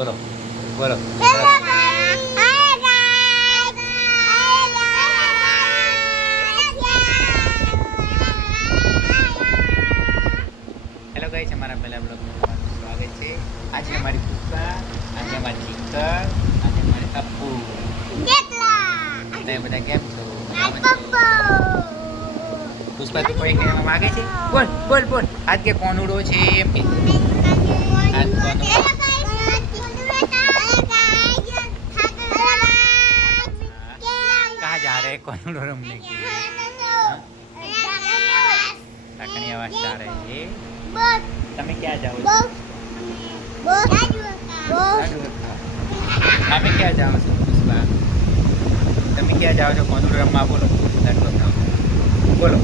બોલો બોલો. Hello guys, અમારા પહેલા બ્લોગમાં તમારું સ્વાગત છે. આજે અમારી પુષ્પા, આજે અમારી ચિકન, આજે અમારી અપ્પુ. તમે બધા કેમ છો? પુષ્પા તું કોઈ કહેવા માંગે છે? બોલ બોલ બોલ. આજ કે કોનુડો છે એમ કે આજ કોનુડો. कहाँ जा रहे हैं? कोनुड़ो रमने के लिए काकनी आवाज जा रहे हैं. તમે ક્યાં જાઓ છો? તમે ક્યાં જાઓ છો પુષ્પા? તમે ક્યાં જાઓ છો કોનુડો રમવા? બોલો બોલો બોલો.